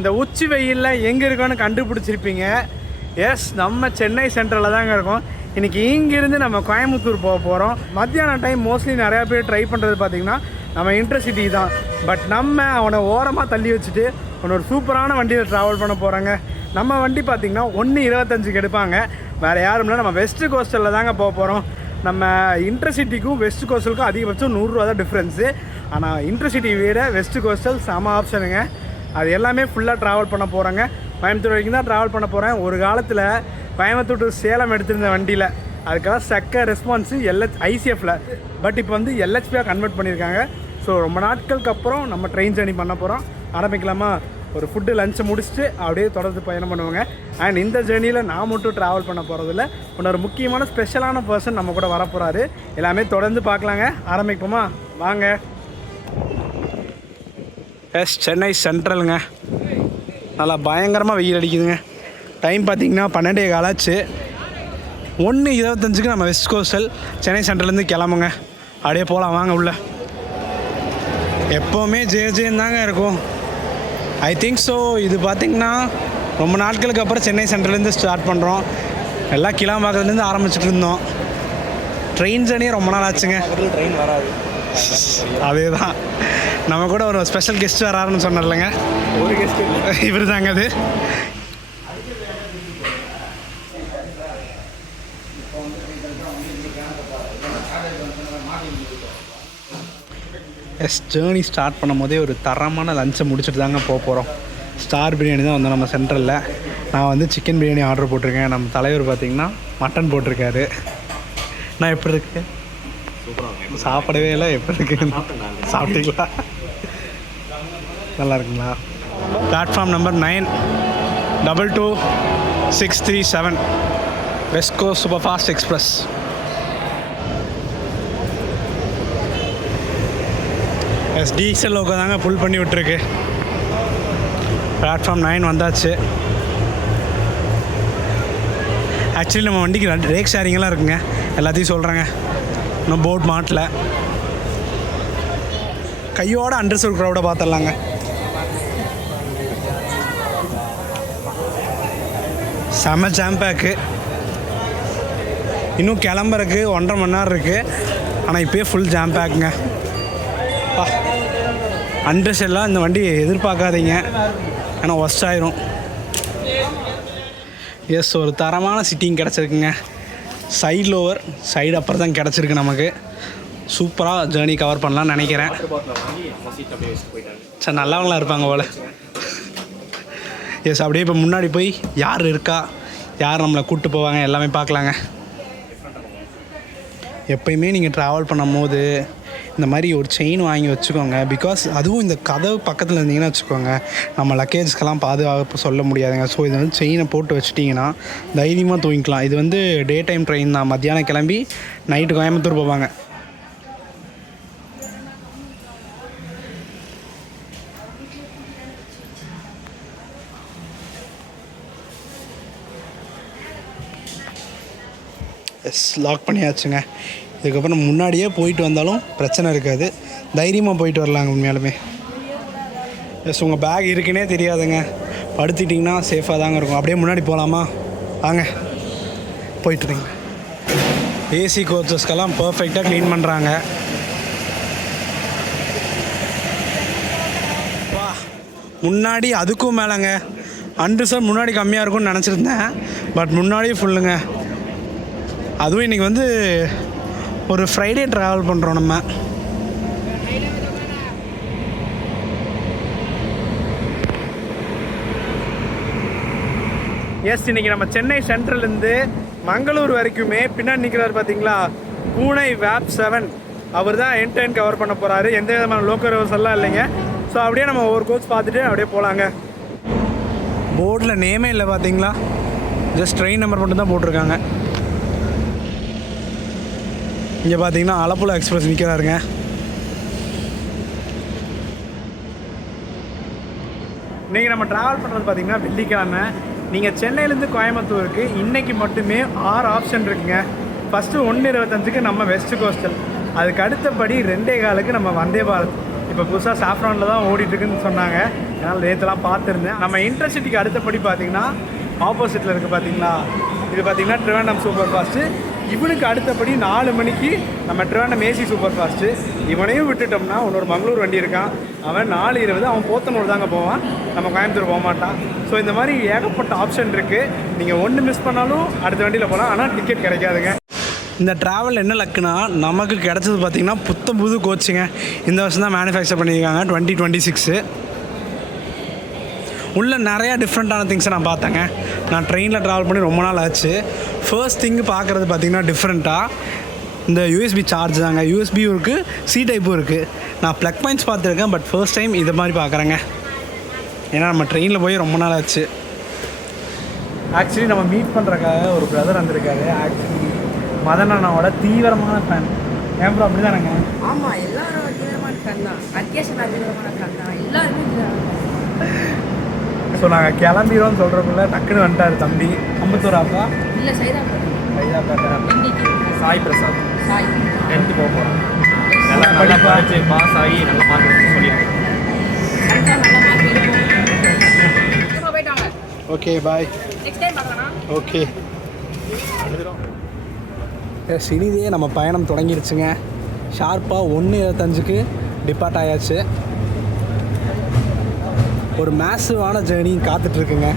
இந்த உச்சி வெயிலில் எங்கே இருக்கோன்னு கண்டுபிடிச்சிருப்பீங்க. எஸ், நம்ம சென்னை சென்ட்ரலில் தாங்க இருக்கோம். இன்றைக்கி இங்கேருந்து நம்ம கோயம்புத்தூர் போக போகிறோம். மத்தியானம் டைம் மோஸ்ட்லி நிறையா பேர் ட்ரை பண்ணுறது பார்த்திங்கன்னா நம்ம இன்டர்சிட்டி தான். பட் நம்ம அவனை ஓரமாக தள்ளி வச்சுட்டு அவனை ஒரு சூப்பரான வண்டியில் ட்ராவல் பண்ண போகிறாங்க. நம்ம வண்டி பார்த்திங்கன்னா 1:25 எடுப்பாங்க. வேறு யாரும் இல்லை, நம்ம வெஸ்ட் கோஸ்டலில் தாங்க போக போகிறோம். நம்ம இன்டர்சிட்டிக்கும் வெஸ்ட் கோஸ்டலுக்கும் அதிகபட்சம் 100 ரூபா தான் டிஃப்ரென்ஸு. ஆனால் இன்டர்சிட்டி விட வெஸ்ட் கோஸ்டல் செம ஆப்ஷனுங்க. அது எல்லாமே ஃபுல்லாக ட்ராவல் பண்ண போகிறாங்க. கோயம்புத்தூர் வரைக்கும் தான் ட்ராவல் பண்ண போகிறேன். ஒரு காலத்தில் கோயம்புத்தூர் டு சேலம் எடுத்திருந்த வண்டியில் அதுக்கெல்லாம் சக்க ரெஸ்பான்ஸு ஐசிஎஃப்பில். பட் இப்போ வந்து எல்ஹெச்பியாக கன்வெர்ட் பண்ணியிருக்காங்க. ஸோ ரொம்ப நாட்களுக்கு அப்புறம் நம்ம ட்ரெயின் ஜர்னி பண்ண போகிறோம். ஆரம்பிக்கலாமா? ஒரு ஃபுட்டு லஞ்சை முடிச்சுட்டு அப்படியே தொடர்ந்து பயணம் பண்ணுவாங்க. அண்ட் இந்த ஜேர்னியில் நான் மட்டும் ட்ராவல் பண்ண போகிறதில்ல, இன்னொரு முக்கியமான ஸ்பெஷலான பர்சன் நம்ம கூட வரப்போகிறாரு. எல்லாமே தொடர்ந்து பார்க்கலாங்க. ஆரம்பிப்போமா? வாங்க. எஸ், சென்னை சென்ட்ரலுங்க. நல்லா பயங்கரமாக வெயில் அடிக்குதுங்க. டைம் பார்த்திங்கன்னா 12:15 ஆச்சு. 1:25க்கு நம்ம வெஸ்ட் கோஸ்டல் சென்னை சென்ட்ரல்லேருந்து கிளம்புங்க. அப்படியே போகலாம் வாங்க உள்ள. எப்போவுமே ஜேன்னு தாங்க இருக்கும். I think so. இது பார்த்திங்கன்னா ரொம்ப நாட்களுக்கு அப்புறம் சென்னை சென்ட்ரல்லேருந்து ஸ்டார்ட் பண்ணுறோம். எல்லாம் கிளாம்பாக்கத்துலேருந்து ஆரம்பிச்சுட்டு இருந்தோம். ட்ரெயின் ஜர்னியே ரொம்ப நாள் ஆச்சுங்க. ட்ரெயின் வராது. அதே தான். நம்ம கூட ஒரு ஸ்பெஷல் கெஸ்ட் வராருன்னு சொன்னார்லங்க, ஒரு கெஸ்ட் இவர் தாங்க அது. எஸ், ஜேர்னி ஸ்டார்ட் பண்ணும் போதே ஒரு தரமான லஞ்சை முடிச்சுட்டு தாங்க போக போகிறோம். ஸ்டார் பிரியாணி தான் வந்தோம் நம்ம சென்ட்ரலில். நான் வந்து சிக்கன் பிரியாணி ஆர்டர் போட்டிருக்கேன். நம்ம தலைவர் பார்த்திங்கன்னா மட்டன் போட்டிருக்காரு. நான் எப்படி இருக்கு? சாப்பிடவே இல்லை. எப்படி இருக்கு? சாப்பிட்டீங்களா? நல்லா இருக்குங்களா? Platform number 9-22637 west coast super fast express. Yes, diesel loco தாங்க புல் பண்ணி விட்டுருக்கு. பிளாட்ஃபார்ம் 9 வந்தாச்சு. ஆக்சுவலி நம்ம வண்டிக்கு ரேக் ஷேரிங்கெல்லாம் இருக்குங்க. எல்லாத்தையும் சொல்கிறேங்க. இன்னும் போட் மாட்டில் கையோட அண்டர்சூட் க்ரௌடை பார்த்துடலாங்க. செம்ம ஜாம்பேக்கு. இன்னும் கிளம்புறக்கு 1.5 மணி நேரம் இருக்குது. ஆனால் இப்போயே ஃபுல் ஜாம்பேக்குங்க. அண்டர்செல்லாம் இந்த வண்டி எதிர்பார்க்காதீங்க, ஏன்னா ஒஸ்ட் ஆயிரும். எஸ், ஒரு தரமான சிட்டிங் கிடச்சிருக்குங்க. சைடு லோவர் சைடு அப்புறம் தான் கிடச்சிருக்கு நமக்கு. சூப்பராக ஜேர்னி கவர் பண்ணலான்னு நினைக்கிறேன். சார் நல்லவங்களாம் இருப்பாங்க போல். எஸ், அப்படியே இப்போ முன்னாடி போய் யார் இருக்கா, யார் நம்மளை கூப்பிட்டு போவாங்க எல்லாமே பார்க்கலாங்க. எப்பயுமே நீங்கள் ட்ராவல் பண்ணும் போது இந்த மாதிரி ஒரு செயின் வாங்கி வச்சுக்கோங்க. பிகாஸ் அதுவும் இந்த கதவு பக்கத்தில் இருந்தீங்கன்னா வச்சுக்கோங்க, நம்ம லக்கேஜ்க்கெல்லாம் பாதுகாப்பு சொல்ல முடியாதுங்க. ஸோ இது வந்து செயினை போட்டு வச்சுட்டிங்கன்னா தைரியமாக தூங்கிக்கலாம். இது வந்து டே டைம் ட்ரெயின் தான். மத்தியானம் கிளம்பி நைட்டு கோயம்புத்தூர் போவாங்க. எஸ், லாக் பண்ணியாச்சுங்க. இதுக்கப்புறம் முன்னாடியே போயிட்டு வந்தாலும் பிரச்சனை இருக்காது. தைரியமாக போயிட்டு வரலாங்க உண்மையாலுமே. எஸ், உங்கள் பேக் இருக்குன்னே தெரியாதுங்க. படுத்திட்டிங்கன்னா சேஃபாக தாங்க இருக்கும். அப்படியே முன்னாடி போகலாமா? வாங்க போயிட்டுருங்க. ஏசி கோச்சஸ்க்கெல்லாம் பர்ஃபெக்டாக க்ளீன் பண்ணுறாங்க. வா, முன்னாடி அதுக்கும் மேலேங்க. அண்டர்சர் முன்னாடி கம்மியாக இருக்கும்னு நினச்சிருந்தேன். பட் முன்னாடியே ஃபுல்லுங்க. அதுவும் இன்றைக்கி வந்து ஒரு ஃப்ரைடே ட்ராவல் பண்ணுறோம் நம்ம. எஸ், இன்றைக்கி நம்ம சென்னை சென்ட்ரல்லேருந்து மங்களூர் வரைக்குமே பின்னாடி நிற்கிறார் பார்த்தீங்களா, பூனை வேப் 7. அவர் தான் எண்ட் டு எண்ட் கவர் பண்ண போகிறாரு. எந்த விதமான லோக்கல் ரோஸ் எல்லாம் இல்லைங்க. ஸோ அப்படியே நம்ம ஒவ்வொரு கோச் பார்த்துட்டு அப்படியே போகலாங்க. போர்டில் நேமே இல்லை பார்த்தீங்களா, ஜஸ்ட் ட்ரெயின் நம்பர் மட்டும் தான் போட்டிருக்காங்க. இங்கே பார்த்தீங்கன்னா ஆலப்புழா எக்ஸ்பிரஸ் நிற்கிறாருங்க. இன்றைக்கி நம்ம ட்ராவல் பண்ணுறது பார்த்திங்கன்னா வெள்ளிக்கிழமை. நீங்கள் சென்னையிலேருந்து கோயம்புத்தூருக்கு இன்றைக்கி மட்டுமே 6 ஆப்ஷன் இருக்குங்க. ஃபஸ்ட்டு 1:25க்கு நம்ம வெஸ்ட் கோஸ்டல், அதுக்கு அடுத்தபடி 2:15க்கு நம்ம வந்தே பாரத். இப்போ புதுசாக சாஃப்ரானில் தான் ஓடிட்டுருக்குன்னு சொன்னாங்க. அதனால் நேற்றுலாம் பார்த்துருந்தேன். நம்ம இன்டர்சிட்டிக்கு அடுத்தபடி பார்த்தீங்கன்னா ஆப்போசிட்டில் இருக்குது பார்த்தீங்களா, இது பார்த்தீங்கன்னா ட்ரிவாண்டம் சூப்பர் ஃபாஸ்ட்டு. இவனுக்கு அடுத்தபடி 4 மணிக்கு நம்ம ட்ரிவாண்டம் ஏசி சூப்பர் ஃபாஸ்ட்டு. இவனையும் விட்டுட்டோம்னா இன்னொரு மங்களூர் வண்டி இருக்கான், அவன் 4:20 அவன் போத்தனூர் தாங்க போவான், நம்ம கோயம்புத்தூர் போக மாட்டான். ஸோ இந்த மாதிரி ஏகப்பட்ட ஆப்ஷன் இருக்குது. நீங்கள் ஒன்று மிஸ் பண்ணாலும் அடுத்த வண்டியில் போகலாம், ஆனால் டிக்கெட் கிடைக்காதுங்க. இந்த ட்ராவல் என்ன லக்குனா நமக்கு கிடச்சது பார்த்திங்கன்னா புது கோச்சுங்க. இந்த வருஷம் தான் மேனுஃபேக்சர் பண்ணியிருக்காங்க 2026. உள்ள நிறையா டிஃப்ரெண்ட்டான திங்ஸை நான் பார்த்தேங்க. நான் ட்ரெயினில் ட்ராவல் பண்ணி ரொம்ப நாள் ஆச்சு. ஃபர்ஸ்ட் திங்கு பார்க்குறது பார்த்திங்கன்னா டிஃப்ரெண்ட்டாக இந்த யூஎஸ்பி சார்ஜ் தாங்க. யூஎஸ்பியும் இருக்குது, சி டைப்பும் இருக்குது. நான் ப்ளக் பாயிண்ட்ஸ் பார்த்துருக்கேன், பட் ஃபர்ஸ்ட் டைம் இது மாதிரி பார்க்குறேங்க. ஏன்னா நம்ம ட்ரெயினில் போய் ரொம்ப நாள் ஆச்சு. ஆக்சுவலி நம்ம மீட் பண்ணுறக்காக ஒரு பிரதர் வந்திருக்காரு. ஆக்சுவலி மதன் அண்ணாவோட தீவிரமான ஃபேன். ஏன் ப்ரோ அப்படி தானேங்க? ஆமாம், எல்லாரும் தீவிரமான ஃபேன் தான். அக்கேஷன் தீவிரமான ஃபேன் தான், எல்லாருமே. ஸோ நாங்கள் கிளம்பிடுவோம்னு சொல்கிறக்குள்ள டக்குன்னு வந்துட்டார் தம்பி. அம்பத்தூர் அப்பா இல்லை, சைதாப்பேட்டை சாய் பிரசாத். சாய் 10th போக போகிறோம். நல்லா படிச்சு பாஸ் ஆகி நல்லா மார்க் சொல்லியிருக்கேன். Okay bye. ஓகே சினிதே நம்ம பயணம் தொடங்கிடுச்சுங்க. ஷார்ப்பாக 1:25க்கு டிபார்ட் ஆயாச்சு. ஒரு மேசிவான ஜேர்னி காத்துட்ருக்குங்க.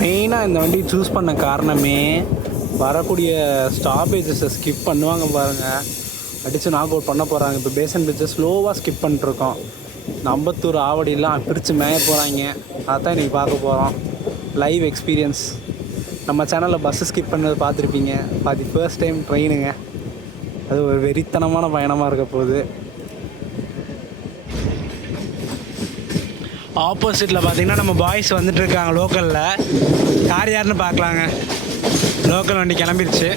மெயினாக இந்த வண்டி சூஸ் பண்ண காரணமே வரக்கூடிய ஸ்டாப்பேஜஸை ஸ்கிப் பண்ணுவாங்க பாருங்கள், அடித்து நாக் அவுட் பண்ண போகிறாங்க. இப்போ பேசன் பிரிட்ஜை ஸ்லோவாக ஸ்கிப் பண்ணிட்டுருக்கோம். அம்பத்தூர் ஆவடிலாம் பிரித்து மேய போகிறாங்க. அதான் இன்றைக்கி பார்க்க போகிறோம். Live experience. நம்ம சேனலில் பஸ்ஸு ஸ்கிப் பண்ணது பார்த்துருப்பீங்க. அது ஃபர்ஸ்ட் டைம் ட்ரெயினுங்க. அது ஒரு வெறித்தனமான பயணமாக இருக்க போகுது. ஆப்போசிட்டில் பார்த்தீங்கன்னா நம்ம பாய்ஸ் வந்துட்டு இருக்காங்க லோக்கலில். யாருன்னு பார்க்கலாங்க. லோக்கல் வண்டி கிளம்பிடுச்சு.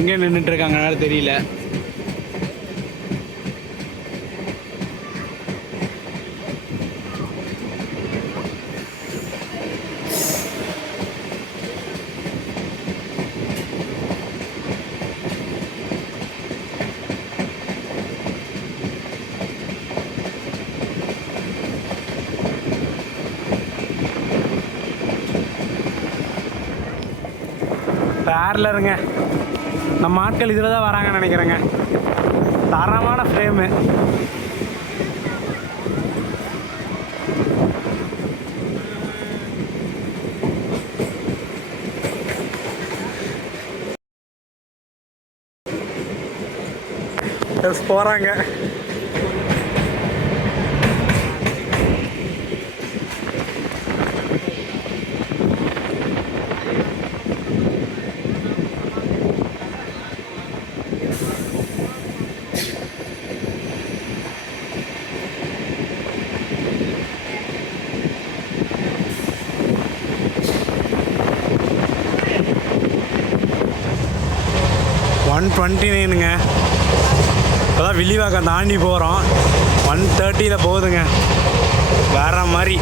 எங்கே நின்றுட்டு இருக்காங்கனால தெரியல. பேரலருங்க. நம்ம ஆட்கள் இதில் தான் வராங்கன்னு நினைக்கிறேங்க. தரமான ஃப்ரேமு. போகிறாங்க. $129ங்க. இப்போ தான் வில்லிவாக்கம் தாண்டி போகிறோம். 130 போகுதுங்க. வேற மாதிரி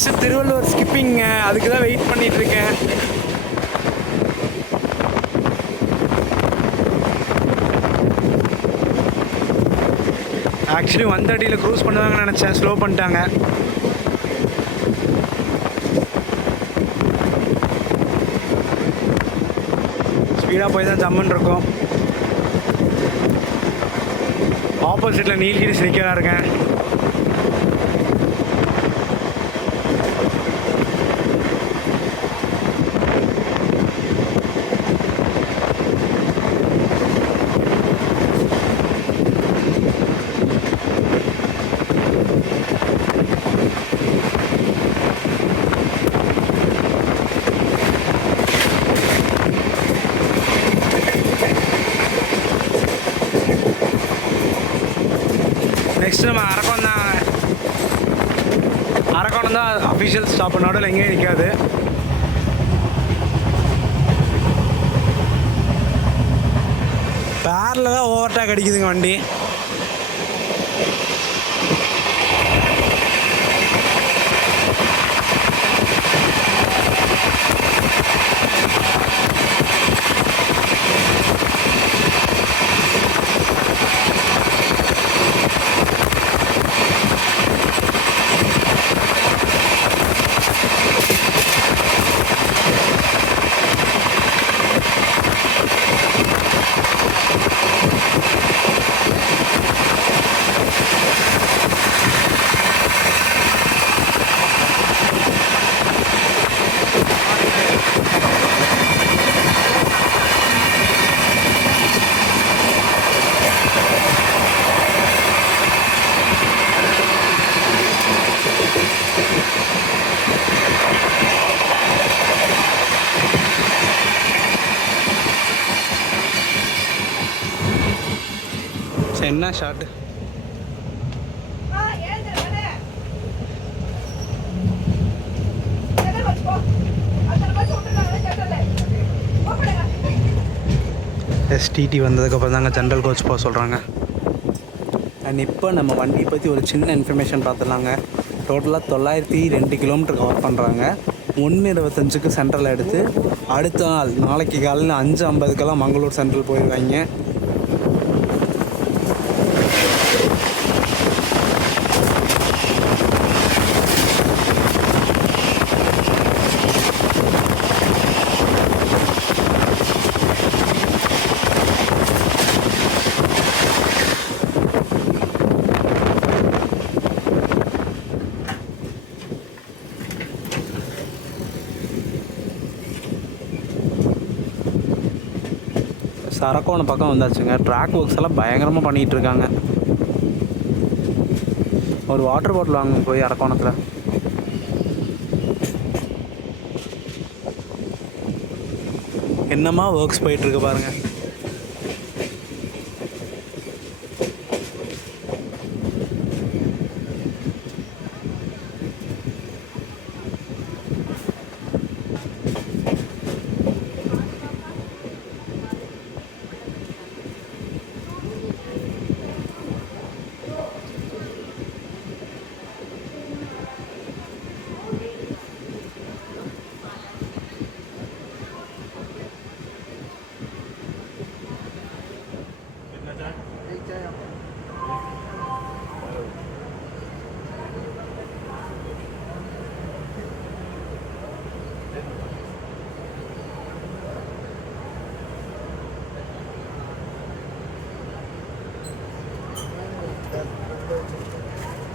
நெக்ஸ்ட் திருவள்ளூர் ஸ்கிப்பிங்க, அதுக்கு தான் வெயிட் பண்ணிட்டு இருக்கேன். ஆக்சுவலி 130 க்ரூஸ் பண்ணுவாங்கன்னு நினச்சேன், ஸ்லோ பண்ணிட்டாங்க. ஸ்பீடாக போய் தான் ஜம்முன்னு இருக்கும். ஆப்போசிட்டில் நீல்கிரிஸ் நிற்கிறா இருக்கேன். நெக்ஸ்ட் நம்ம அரக்கோணம் தான் அஃபிஷியல் ஸ்டாப், நடுவில் எங்கேயும் நிற்காது. பேரில் தான் ஓவர்டேக் அடிக்குதுங்க வண்டி. என்ன ஷாட்டு எஸ்டிடி வந்ததுக்கப்புறம் தாங்க ஜென்ரல் கோச் போக சொல்கிறாங்க. அண்ட் இப்போ நம்ம வண்டியை பற்றி ஒரு சின்ன இன்ஃபர்மேஷன் பார்த்துலாங்க. டோட்டலாக 902 கிலோமீட்டர் கவர் பண்ணுறாங்க. 1:25க்கு சென்ட்ரல் எடுத்து அடுத்த நாளைக்கு காலையில் 5:50க்கெல்லாம் மங்களூர் சென்ட்ரல் போயிடுவாங்க. அரக்கோணம் பக்கம் வந்தாச்சுங்க. ட்ராக் ஒர்க்ஸ் எல்லாம் பயங்கரமாக பண்ணிகிட்டு இருக்காங்க. ஒரு வாட்டர் பாட்டில் வாங்க போய் அரக்கோணத்தில். என்னமா ஒர்க்ஸ் போயிட்டுருக்கு பாருங்கள்.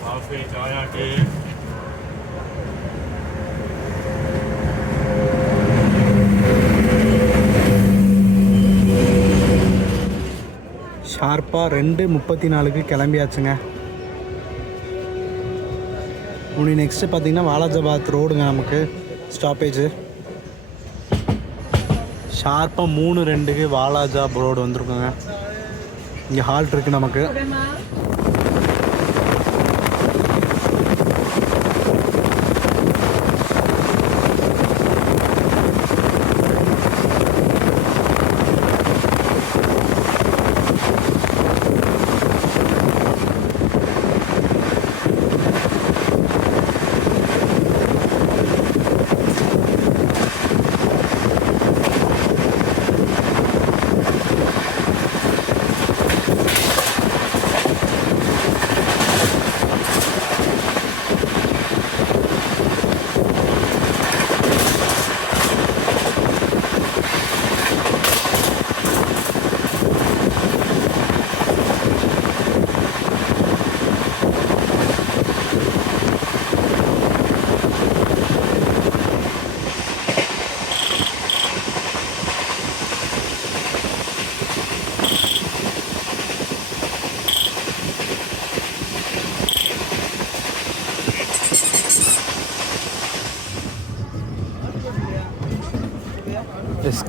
காஃபி சாயா டீ ஷார்ப்பாக 2:34க்கு கிளம்பியாச்சுங்க. முடி நெக்ஸ்ட்டு பார்த்திங்கன்னா வாலாஜாபாத் ரோடுங்க நமக்கு ஸ்டாப்பேஜு. ஷார்ப்பாக 3:02க்கு வாலாஜாப் ரோடு வந்திருக்குங்க. இங்கே ஹால்ட் இருக்குது நமக்கு.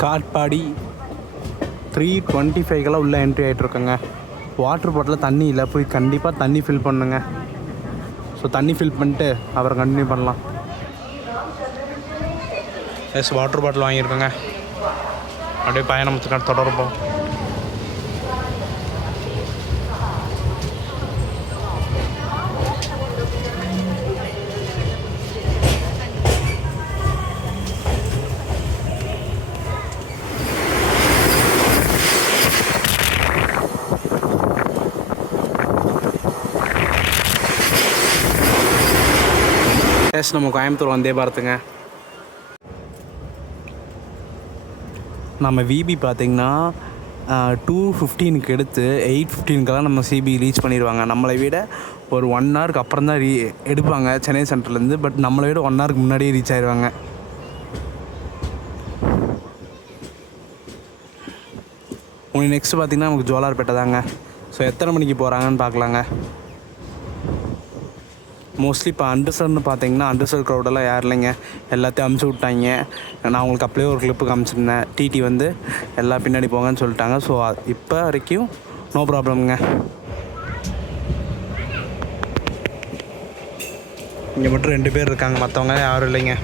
காட்பாடி 3:25 உள்ளே என்ட்ரி ஆகிட்ருக்கோங்க. வாட்டர் பாட்டில் தண்ணி இல்லை, போய் கண்டிப்பாக தண்ணி ஃபில் பண்ணுங்க. ஸோ தண்ணி ஃபில் பண்ணிட்டு அப்புறம் கண்டினியூ பண்ணலாம். வாட்டர் பாட்டில் வாங்கியிருக்கோங்க. அப்படியே பயணத்துக்கு தொடருப்போம். நம்ம கோயம்புத்தூர் வந்தே பாரத்துங்க. நம்ம விபி பார்த்திங்கன்னா 2:15 எடுத்து 8:15 நம்ம சிபி ரீச் பண்ணிடுவாங்க. நம்மளை விட ஒரு 1 ஹவருக்கு அப்புறம் தான் எடுப்பாங்க சென்னை சென்ட்ரலேருந்து. பட் நம்மளை விட 1 ஹவருக்கு முன்னாடியே ரீச் ஆயிடுவாங்க. உங்களுக்கு நெக்ஸ்ட்டு பார்த்திங்கன்னா நமக்கு ஜோலார்பேட்டை தாங்க. ஸோ எத்தனை மணிக்கு போகிறாங்கன்னு பார்க்கலாங்க. மோஸ்ட்லி இப்போ அண்டர்சர்னு பார்த்தீங்கன்னா அண்டர்சர் க்ரௌடெல்லாம் யாரில்லைங்க, எல்லாத்தையும் அமுச்சு விட்டாங்க. நான் உங்களுக்கு அப்படியே ஒரு கிளிப்பு காமிச்சிருந்தேன். டிடி வந்து எல்லாம் பின்னாடி போங்கன்னு சொல்லிட்டாங்க. ஸோ இப்போ வரைக்கும் நோ ப்ராப்ளம்ங்க. இங்கே மட்டும் 2 பேர் இருக்காங்க, மற்றவங்க யாரும் இல்லைங்க.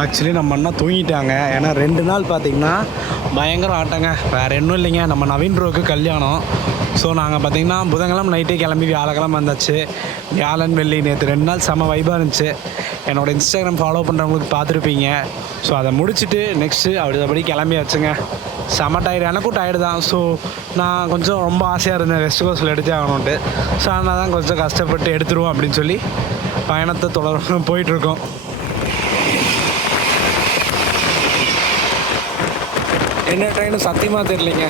ஆக்சுவலி நம்ம அண்ணா தூங்கிட்டாங்க. ஏன்னா 2 நாள் பார்த்திங்கன்னா பயங்கர ஆட்டங்க. வேறு இன்னும் இல்லைங்க, நம்ம நவீன் ப்ரோவுக்கு கல்யாணம். ஸோ நாங்கள் பார்த்திங்கன்னா புதன்கிழமை நைட்டே கிளம்பி வியாழக்கிழமை வந்தாச்சு. வியாழன் வெள்ளி நேற்று 2 நாள் செம்ம வைபாக இருந்துச்சு. என்னோடய இன்ஸ்டாகிராம் ஃபாலோ பண்ணுறவங்களுக்கு பார்த்துருப்பீங்க. ஸோ அதை முடிச்சுட்டு நெக்ஸ்ட்டு அப்படி கிளம்பியாச்சுங்க. செம்ம டயர்டு, எனக்கும் டயர்டு தான். ஸோ நான் கொஞ்சம் ரொம்ப ஆசையாக இருந்தேன் வெஸ்ட் கோஸ்ட்டில் எடுத்தே ஆகணுன்ட்டு. ஸோ அதனால் தான் கொஞ்சம் கஷ்டப்பட்டு எடுத்துருவோம் அப்படின்னு சொல்லி பயணத்தை தொடர்ந்து போயிட்டுருக்கோம். என்ன ட்ரெயின் சத்தியமாக தெரியலைங்க.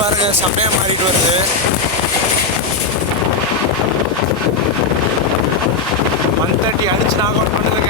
பாருங்கள், செம்மையாக மாறிட்டு வருது. மந்த் அடிச்சு நாக் அவுட் பண்ணுதுங்க.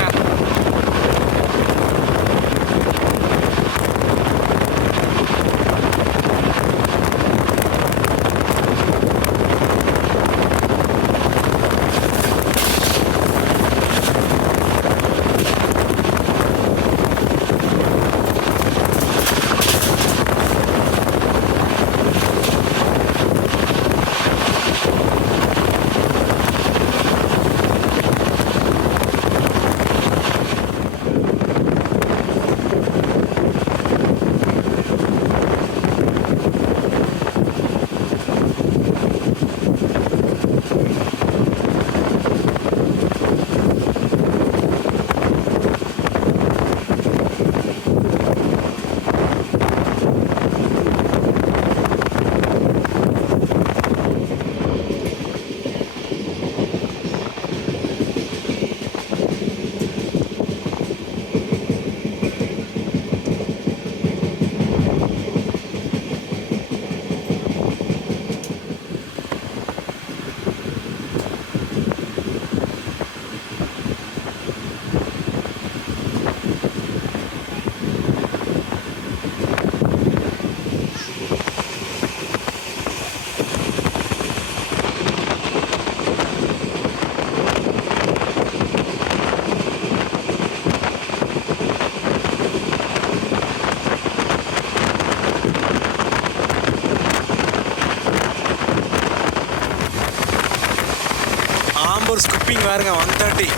சூப்பர் ஸ்கிப்பிங் பாருங்க 130.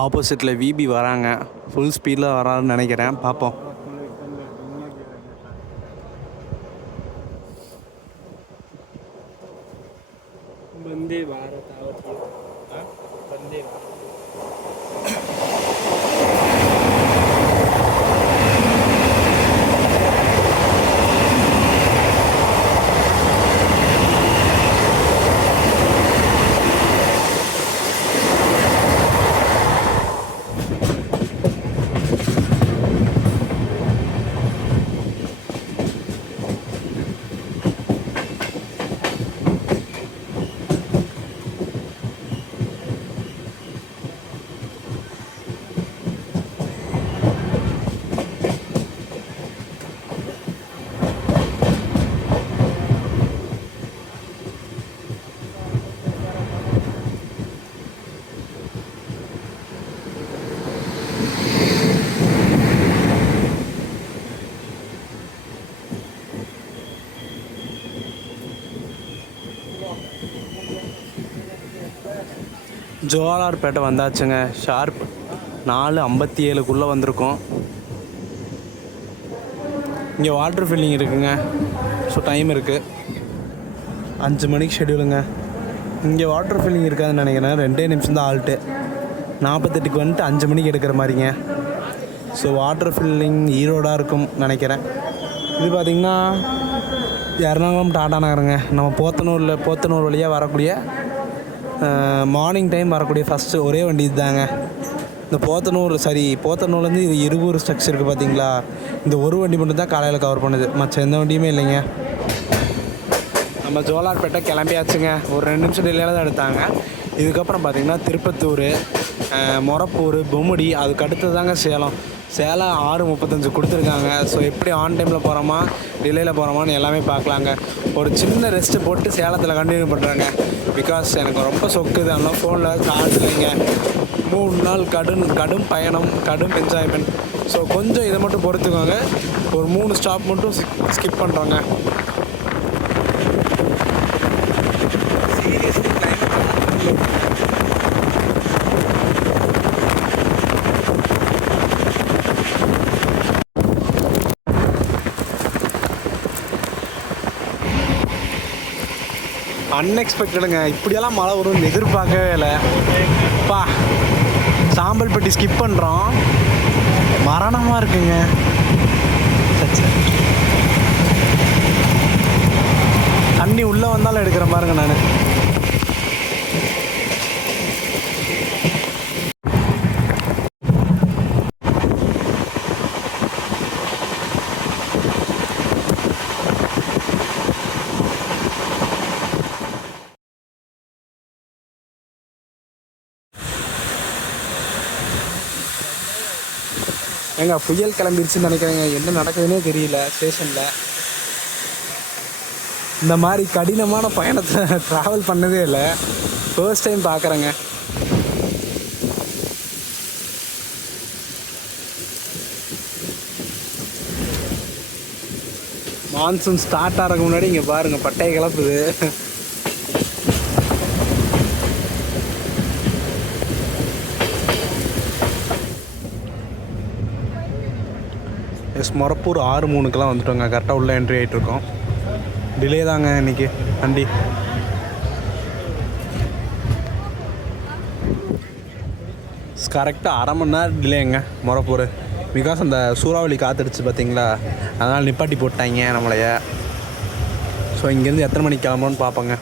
ஆப்போசிட்டில் விபி வராங்க, ஃபுல் ஸ்பீடில் வரான்னு நினைக்கிறேன், பார்ப்போம். वंदे भारत आवती वंदे भारत. ஜோலார்பேட்டை வந்தாச்சுங்க. ஷார்ப் 4:57 வந்திருக்கோம். இங்கே வாட்டர் ஃபில்லிங் இருக்குங்க. ஸோ டைம் இருக்குது, 5 மணிக்கு ஷெடியூலுங்க. இங்கே வாட்டர் ஃபில்லிங் இருக்காதுன்னு நினைக்கிறேன். 2 நிமிஷம் தான் ஆல்ட்டு. 48க்கு வந்துட்டு 5 மணிக்கு எடுக்கிற மாதிரிங்க. ஸோ வாட்டர் ஃபில்லிங் ஈரோடாக இருக்கும் நினைக்கிறேன். இது பார்த்திங்கன்னா எர்ணாகுளம் டாடா நகருங்க. நம்ம போத்தனூர் வழியாக வரக்கூடிய மார்னிங் டைம் வரக்கூடிய ஃபஸ்ட்டு ஒரே வண்டி இதுதாங்க. இந்த போத்தனூர்லேருந்து இது இருகூர் ஸ்ட்ரக்சர் இருக்குது பார்த்தீங்களா, இந்த ஒரு வண்டி மட்டும் தான் காலையில் கவர் பண்ணுது, மற்ற எந்த வண்டியுமே இல்லைங்க. நம்ம ஜோலார்பேட்டை கிளம்பியாச்சுங்க. ஒரு 2 நிமிஷம் டிலேயில் தான் எடுத்தாங்க. இதுக்கப்புறம் பார்த்திங்கன்னா திருப்பத்தூர், மொரப்பூர், பொம்முடி, அதுக்கு அடுத்து தாங்க சேலம் 6:35 கொடுத்துருக்காங்க. ஸோ எப்படி ஆன் டைமில் போகிறோமா டிலேயில் போகிறோமான்னு எல்லாமே பார்க்கலாங்க. ஒரு சின்ன ரெஸ்ட்டு போட்டு சேலத்தில் கண்டினியூ பண்ணுறாங்க. பிகாஸ் எனக்கு ரொம்ப சொக்குது, அதெல்லாம் ஃபோனில் சார்ஜ் இல்லைங்க. 3 நாள் கடும் பயணம், கடும் என்ஜாய்மெண்ட். ஸோ கொஞ்சம் இதை மட்டும் பொறுத்துக்கோங்க. ஒரு 3 ஸ்டாப் மட்டும் ஸ்கிப் பண்ணுறோங்க. சீரியஸ்லி கிளைமேட் அன்எக்ஸ்பெக்டடுங்க. இப்படியெல்லாம் மழை வரும்னு எதிர்பார்க்கவே இல்லை. சாம்பல்பட்டி ஸ்கிப் பண்ணுறோம், மரணமாக இருக்குங்க. தண்ணி உள்ளே வந்தாலும் எடுக்கிற பாருங்க நான். ஏங்க புயல் கிளம்பிடுச்சுன்னு நினைக்கிறேங்க. என்ன நடக்குதுன்னே தெரியல ஸ்டேஷனில். இந்த மாதிரி கடினமான பயணத்தை ட்ராவல் பண்ணதே இல்லை, ஃபர்ஸ்ட் டைம் பார்க்குறேங்க. மான்சூன் ஸ்டார்ட் ஆகிறதுக்கு முன்னாடி இங்கே பாருங்கள் பட்டையை கிளப்புது. எஸ் மொரப்பூர் 6:03 வந்துட்டோங்க. கரெக்டாக உள்ளே என்ட்ரி ஆகிட்ருக்கோம். டிலே தாங்க இன்றைக்கி வண்டி. கரெக்டாக 1/2 மணி நேரம் டிலேங்க மொரப்பூர். பிகாஸ் அந்த சூறாவளி காத்துடுச்சு பார்த்தீங்களா, அதனால் நிப்பாட்டி போட்டாங்க நம்மளைய. ஸோ இங்கேருந்து எத்தனை மணிக்கு கிளம்புறோன்னு பார்ப்போங்க.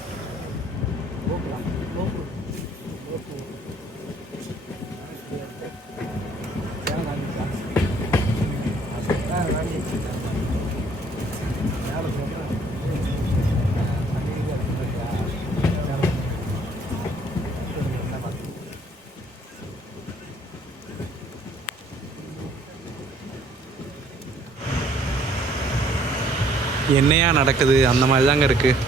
என்னையா நடக்குது அந்த மாதிரி தாங்க இருக்குது.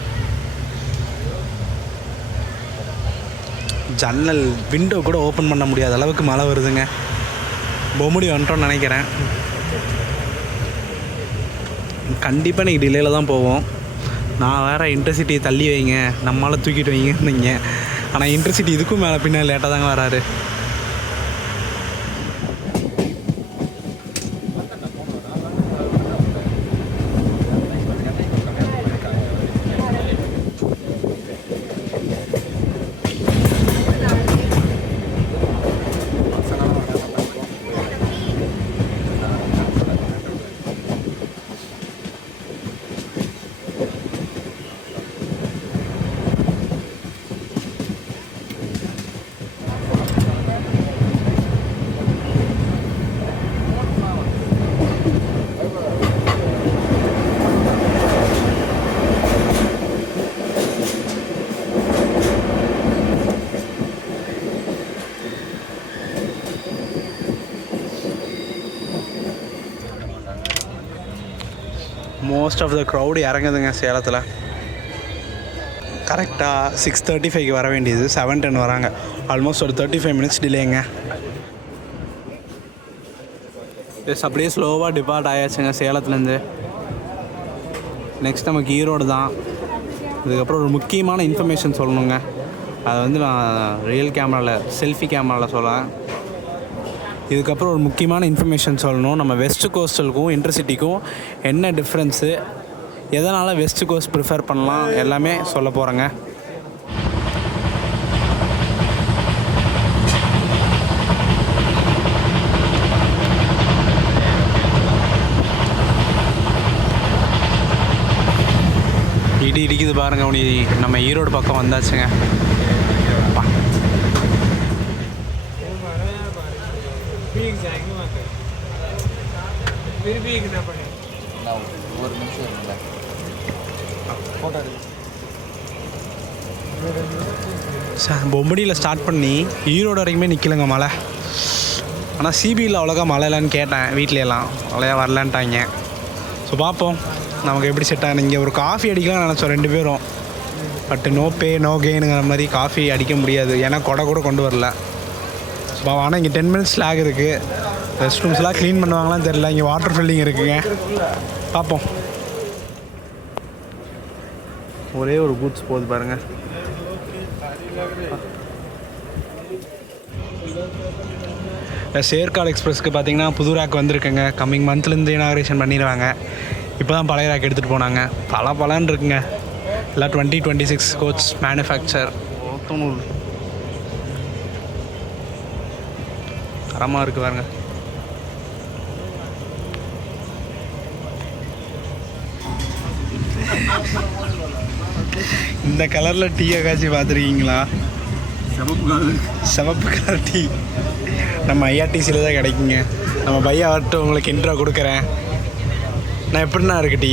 ஜன்னல் விண்டோ கூட ஓப்பன் பண்ண முடியாத அளவுக்கு மழை வருதுங்க. பொம்முடி வந்துட்டோன்னு நினைக்கிறேன். கண்டிப்பாக இன்றைக்கி டிலேயில் தான் போவோம். நான் வேறு இன்டர்சிட்டியை தள்ளி வைங்க, நம்மளால் தூக்கிட்டு வைங்கன்னீங்க. ஆனால் இன்டர்சிட்டி இதுக்கும் மேலே பின்னால் லேட்டாக தாங்க வராரு. மோஸ்ட் ஆஃப் த க்ரௌடு இறங்குதுங்க சேலத்தில். கரெக்டாக 6:35க்கு வர வேண்டியது 7:10 வராங்க. ஆல்மோஸ்ட் ஒரு 35 மினிட்ஸ் டிலேங்க. எஸ் அப்படியே ஸ்லோவாக டிபார்ட் ஆயாச்சுங்க சேலத்துலேருந்து. நெக்ஸ்ட் நமக்கு ஈரோடு தான். இதுக்கப்புறம் ஒரு முக்கியமான இன்ஃபர்மேஷன் சொல்லணுங்க. அதை வந்து நான் ரியல் கேமராவில் செல்ஃபி கேமராவில் சொல்லேன். இதுக்கப்புறம் ஒரு முக்கியமான இன்ஃபர்மேஷன் சொல்லணும். நம்ம வெஸ்ட் கோஸ்டலுக்கும் இன்டர்சிட்டிக்கும் என்ன டிஃப்ரென்ஸு, எதனால் வெஸ்ட் கோஸ்ட் ப்ரிஃபர் பண்ணலாம், எல்லாமே சொல்ல போகிறேங்க. இடி இடிக்குது பாருங்க. நம்ம ஈரோடு பக்கம் வந்தாச்சுங்க. பொம்படியில் ஸ்டார்ட் பண்ணி ஈரோடு வரைக்குமே நிற்கலங்க மழை. ஆனால் சிபியில் அவ்வளோக்கா மழை இல்லைன்னு கேட்டேன் வீட்லையெல்லாம், மழையா வரலான்ட்டாங்க. ஸோ பார்ப்போம் நமக்கு எப்படி செட் ஆகும். இங்கே ஒரு காஃபி அடிக்கலாம் நினச்சோம் 2 பேரும். பட் நோ பே நோ கெயினுங்கிற மாதிரி காஃபி அடிக்க முடியாது. ஏன்னா கொடை கூட கொண்டு வரல. ஸோ ஆனால் இங்கே 10 மினிட்ஸ் லேக் இருக்குது. ரெஸ்ட் ரூம்ஸ்லாம் க்ளீன் பண்ணுவாங்களான்னு தெரில. இங்கே வாட்டர் ஃபில்லிங் இருக்குங்க, பார்ப்போம். ஒரே ஒரு கூட்ஸ் போகுது பாருங்கள். சேர்க்காடு எக்ஸ்பிரஸ்க்கு பார்த்தீங்கன்னா புது ரேக் வந்திருக்குங்க. கம்மிங் மந்த்லேருந்து இனாக்ரேஷன் பண்ணிடுவாங்க. இப்போ தான் பழைய ரேக் எடுத்துகிட்டு போனாங்க. பலன்னு இருக்குங்க. எல்லாம் 2026 கோச் மேனுஃபேக்சர். தரமாக இருக்குது பாருங்க. இந்த கலரில் டீயை காய்ச்சி பார்த்துருக்கீங்களா? சிவப்பு கலர் டீ நம்ம ஐஆர்டிசியில் தான் கிடைக்குங்க. நம்ம பையா வரட்டு உங்களுக்கு இன்ட்ரோ கொடுக்குறேன். நான் எப்படின்னா இருக்கு டீ?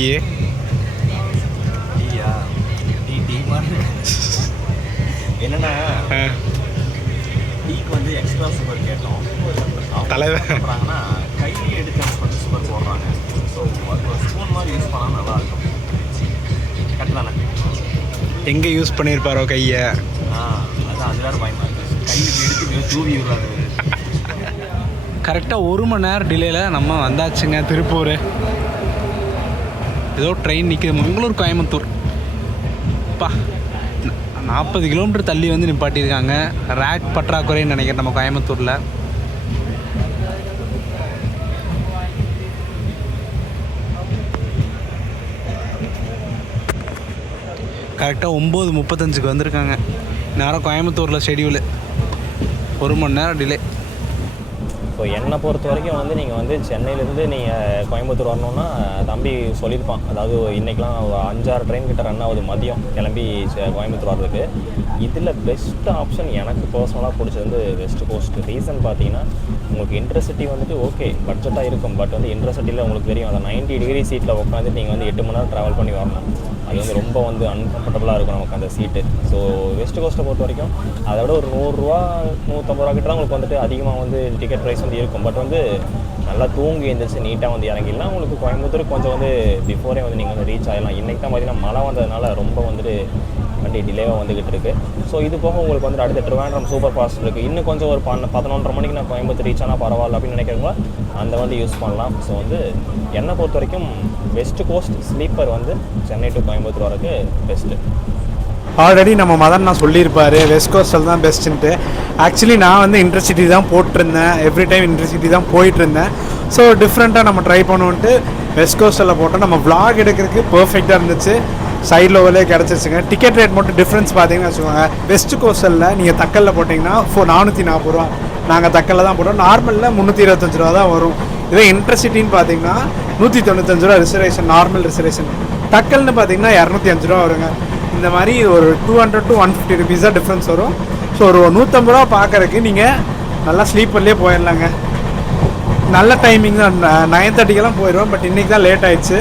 என்னன்னா டீக்கு வந்து எக்ஸ்ட்ரா சுகர் கேட்டோம். தலைவர் கையிலே எடுத்து சுகர் போடுறாங்க. ஸோ ஒரு ஸ்பூன் மாதிரி யூஸ் பண்ணால் நல்லாயிருக்கும். கரெக்டான எங்கே யூஸ் பண்ணியிருப்பாரோ கையை? அதான் அது வேறு பயமாக இருக்குது. கையில் எடுத்து தூவி விடுறாரு. கரெக்டாக 1 மணி நேரம் டிலேயில் நம்ம வந்தாச்சுங்க திருப்பூர். ஏதோ ட்ரெயின் நிற்கிது. மங்களூர் கோயம்புத்தூர். அப்பா 40 கிலோமீட்டர் தள்ளி வந்து நிப்பாட்டியிருக்காங்க. ரேக் பற்றாக்குறைன்னு நினைக்கிறேன் நம்ம கோயம்புத்தூரில். கரெக்டாக 9:35 வந்திருக்காங்க. நேரம் கோயம்புத்தூரில் ஷெடியூலு 1 மணி நேரம் டிலே. ஸோ என்னை பொறுத்த வரைக்கும் வந்து நீங்கள் வந்து சென்னையிலேருந்து நீங்கள் கோயம்புத்தூர் வரணுன்னா தம்பி சொல்லியிருப்பான். அதாவது இன்றைக்கெலாம் 5-6 ட்ரெயின் கிட்ட ரன் ஆகுது மதியம் கிளம்பி கோயம்புத்தூர் வர்றதுக்கு. இதில் பெஸ்ட் ஆப்ஷன் எனக்கு பர்சனலாக பிடிச்சது வந்து வெஸ்ட் கோஸ்ட். ரீசன் பார்த்தீங்கன்னா உங்களுக்கு இன்டர்சிட்டி வந்துட்டு ஓகே பட்ஜெட்டாக இருக்கும். பட் வந்து இன்டர்சிட்டியில் உங்களுக்கு தெரியும் அந்த 90 டிகிரி சீட்டில் உட்காந்து நீங்கள் வந்து 8 மணி நேரம் ட்ராவல் பண்ணி வரணும். அது வந்து ரொம்ப வந்து அன்கம்ஃபர்டபுளாக இருக்கும் நமக்கு அந்த சீட்டு. ஸோ வெஸ்ட் கோஸ்ட்டை பொறுத்த வரைக்கும் அதை விட ஒரு 100 ரூபா 150 ரூபா கிட்ட தான் உங்களுக்கு வந்துட்டு அதிகமாக வந்து டிக்கெட் ப்ரைஸ் வந்து இருக்கும். பட் வந்து நல்லா தூங்கி எழுந்திரிச்சு நீட்டாக வந்து இறங்கிடலாம். உங்களுக்கு கோயம்புத்தூர் கொஞ்சம் வந்து பிஃபோரே வந்து நீங்கள் வந்து ரீச் ஆகிடலாம். இன்றைக்கி தான் பார்த்தீங்கன்னா மழை வந்ததுனால ரொம்ப வந்துட்டு வண்டி டிலேவாக வந்துக்கிட்டு இருக்குது. ஸோ இது போக உங்களுக்கு வந்துட்டு அடுத்த ட்ரிவாண்ட்ரம் சூப்பர் ஃபாஸ்ட் இருக்குது. இன்னும் கொஞ்சம் ஒரு 11:30 மணிக்கு நான் கோயம்புத்தூர் ரீச் ஆனால் பரவாயில்ல அப்படின்னு நினைக்கிறவங்க அந்த வண்டி யூஸ் பண்ணலாம். ஸோ வந்து என்னை பொறுத்த வரைக்கும் வெஸ்ட் கோஸ்ட் ஸ்லீப்பர் வந்து சென்னை டு கோயம்புத்தூர் வரதுக்கு பெஸ்ட்டு. ஆல்ரெடி நம்ம மதன் நான் சொல்லியிருப்பார் வெஸ்ட் கோஸ்டல் தான் பெஸ்ட்டுன்ட்டு. ஆக்சுவலி நான் வந்து இன்டர்சிட்டி தான் போட்டிருந்தேன். எவ்ரி டைம் இன்டர்சிட்டி தான் போயிட்டுருந்தேன். ஸோ டிஃப்ரெண்ட்டாக நம்ம ட்ரை பண்ணுவோன்ட்டு வெஸ்ட் கோஸ்டலில் போட்டோம். நம்ம விளாக் எடுக்கிறதுக்கு பர்ஃபெக்டாக இருந்துச்சு. சைட் லெவலே கிடச்சிருச்சுங்க. டிக்கெட் ரேட் மட்டும் டிஃப்ரென்ஸ் பார்த்தீங்கன்னு வச்சுக்கோங்க. வெஸ்ட் கோஸ்டலில் நீங்கள் தக்கலில் போட்டிங்கன்னா 440 ரூபா. நாங்கள் தக்கலில் தான் போட்டோம். நார்மலில் 325 ரூபா தான் வரும். இதே இன்டர்சிட்டின்னு பார்த்தீங்கன்னா 195 ரூபா ரிசர்வேஷன், நார்மல் ரிசர்வேஷன். தக்கல்னு பார்த்தீங்கன்னா 205 ரூபா வருங்க. இந்த மாதிரி ஒரு 200 to 150 ருபீஸ் தான் டிஃப்ரென்ஸ் வரும். ஸோ ஒரு 150 ரூபா பார்க்குறதுக்கு நீங்கள் நல்லா ஸ்லீப்பர்லேயே போயிடலாங்க. நல்ல டைமிங் தான். 9:30 போயிடுவோம். பட் இன்றைக்கி தான் லேட் ஆகிடுச்சு.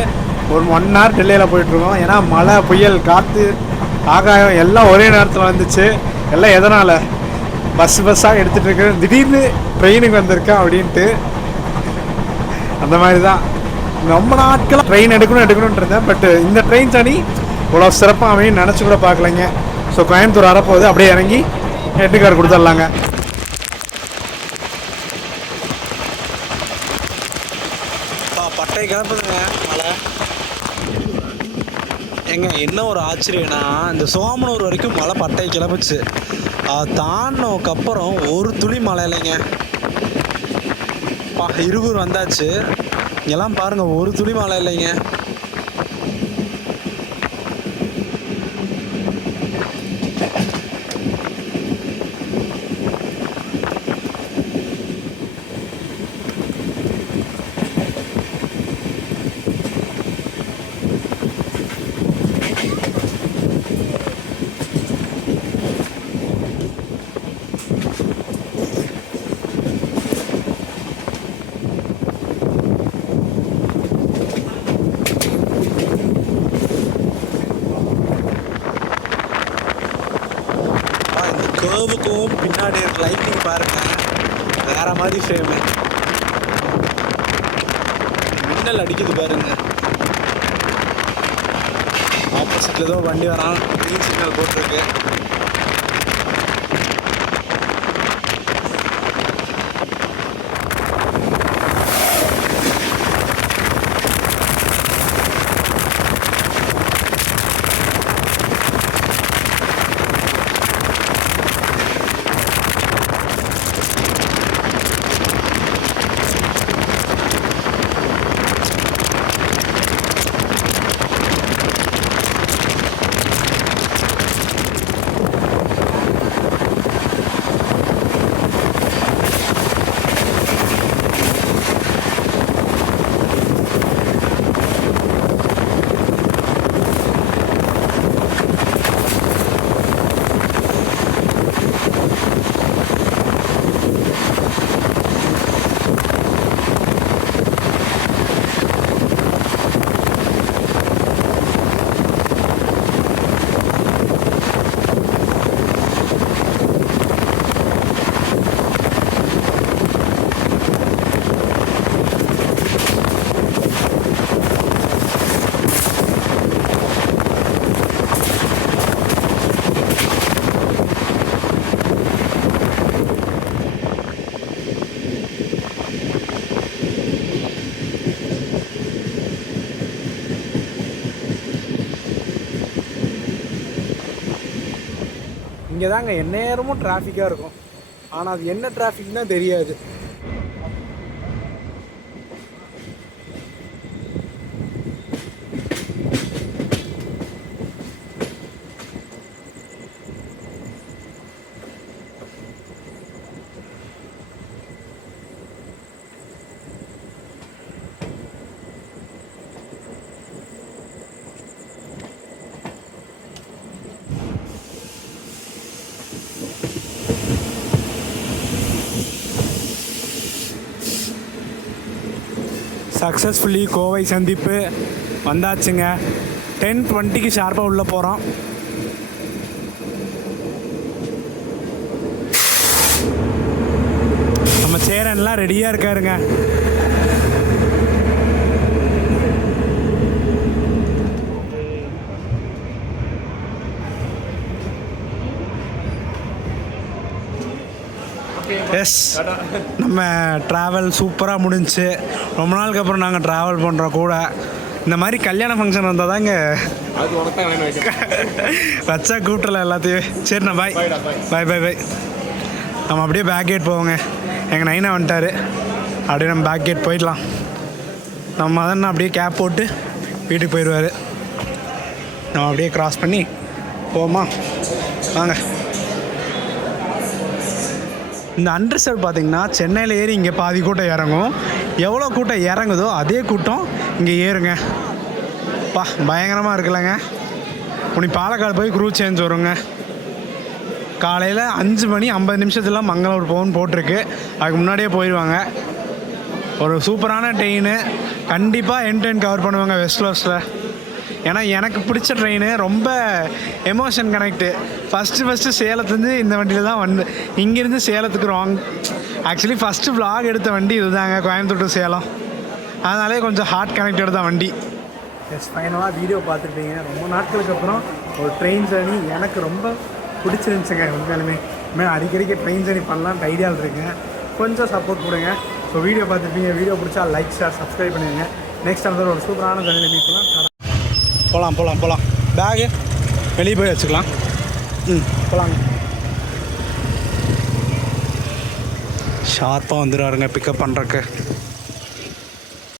ஒரு 1 hour டிலேயில் போயிட்டுருக்கோம். ஏன்னா மழை, புயல், காற்று, ஆகாயம் எல்லாம் ஒரே நேரத்தில் வந்துச்சு. எல்லாம் எதனால் பஸ்ஸாக எடுத்துகிட்டு இருக்கு. திடீர்னு ட்ரெயினுக்கு வந்திருக்கேன் அப்படின்ட்டு அந்த மாதிரி தான். ரொம்ப நாட்களாக ட்ரெயின் எடுக்கணும்னு இருந்தேன். பட் இந்த ட்ரெயின் ஜர்னி இவ்வளோ சிறப்பாக அமையும் நினச்சி கூட பார்க்கலைங்க. ஸோ கோயம்புத்தூர் வரப்போகுது. அப்படியே இறங்கி ஹெட்டுக்கார் கொடுத்துடலாங்க. பட்டை கிளப்புதுங்க மழை. ஏங்க என்ன ஒரு ஆச்சரியம்னா இந்த சோமனூர் வரைக்கும் மழை பட்டை கிளப்புச்சு. தாண்டினதுக்கப்புறம் ஒரு துளி மழை இல்லைங்க. இருகூர் வந்தாச்சு. இங்கெல்லாம் பாருங்கள் ஒரு துளி மழை இல்லைங்க. கேர்வுக்கும் பின்னாடி லைட்டிங் பாருங்க, வேற மாதிரி ஃப்ரேமு. மின்னல் அடிக்குது பாருங்க. ஆப்போசிட்ல ஏதோ வண்டி வரான். கிரீன் சிக்னல் போட்டிருக்கு. இங்கே தாங்க எந்நேரமும் டிராஃபிக்காக இருக்கும். ஆனால் அது என்ன டிராஃபிக் தான் தெரியாது. சக்ஸஸ்ஃபுல்லி கோவை சந்திப்பு வந்தாச்சுங்க. 10:20க்கு ஷார்ப்பாக உள்ளே போகிறோம். நம்ம சேரன்லாம் ரெடியாக இருக்காருங்க. எஸ், நம்ம ட்ராவல் சூப்பராக முடிஞ்சிச்சு. ரொம்ப நாளுக்கு அப்புறம் நாங்கள் ட்ராவல் பண்ணுறோம் கூட. இந்த மாதிரி கல்யாண ஃபங்க்ஷன் வந்தால் தாங்க அது உனக்கு தான் வேணும். வச்சா கூப்பிட்றல எல்லாத்தையும். சரிண்ணா, பாய் பாய் பாய் பாய். நம்ம அப்படியே பேக் கேட் போவோங்க. எங்கள் நைனா வந்துட்டார். அப்படியே நம்ம பேக் கேட் போயிடலாம். நம்ம மதன் அப்படியே கேப் போட்டு வீட்டுக்கு போயிடுவார். நம்ம அப்படியே க்ராஸ் பண்ணி போமா வாங்க. இந்த அண்டர்சர்வ் பார்த்திங்கன்னா சென்னையில் ஏறி இங்கே பாதி கூட்டம் இறங்கும். எவ்வளோ கூட்டம் இறங்குதோ அதே கூட்டம் இங்கே ஏறுங்க. பயங்கரமாக இருக்குல்லங்க. உனி பாலக்காடு போய் க்ரூ சேஞ்ச் வருங்க. காலையில் 5:50 மங்களூர் போகணுன்னு போட்டிருக்கு. அதுக்கு முன்னாடியே போயிடுவாங்க. ஒரு சூப்பரான ட்ரெயின். கண்டிப்பாக எண்ட் கவர் பண்ணுவாங்க வெஸ்ட் கோஸ்ட்டில். ஏன்னா எனக்கு பிடிச்ச ட்ரெயின், ரொம்ப எமோஷன் கனெக்டு. ஃபஸ்ட்டு சேலத்துலேருந்து இந்த வண்டியில் தான் இங்கேருந்து சேலத்துக்கு ஆக்சுவலி ஃபஸ்ட்டு vlog எடுத்த வண்டி இதுதாங்க, கோயம்புத்தூர் டு சேலம். அதனாலே கொஞ்சம் ஹார்ட் கனெக்டட் தான் வண்டி. எஸ், ஃபைனலாக வீடியோ பார்த்துருப்பீங்க. ரொம்ப நாட்களுக்கு அப்புறம் ஒரு ட்ரெயின் ஜேர்னி எனக்கு ரொம்ப பிடிச்சிருந்துச்சுங்க. உண்மையாலுமே அடிக்கடிக்கு ட்ரெயின் ஜேர்னி பண்ணலான்ட்டு ஐடியாவில் இருக்குங்க. கொஞ்சம் சப்போர்ட் கொடுங்க. ஸோ வீடியோ பார்த்துருப்பீங்க. வீடியோ பிடிச்சா லைக், ஷேர், சப்ஸ்கிரைப் பண்ணிடுங்க. நெக்ஸ்ட் அந்த ஒரு சூப்பரான ஜேர்னியில் மீட் பண்ணலாம். போகலாம். பேகு வெளியே போய் வச்சுக்கலாம். போகலாங்க. ஷார்ப்பாக வந்துடுவாருங்க பிக்கப் பண்ணுறக்கு.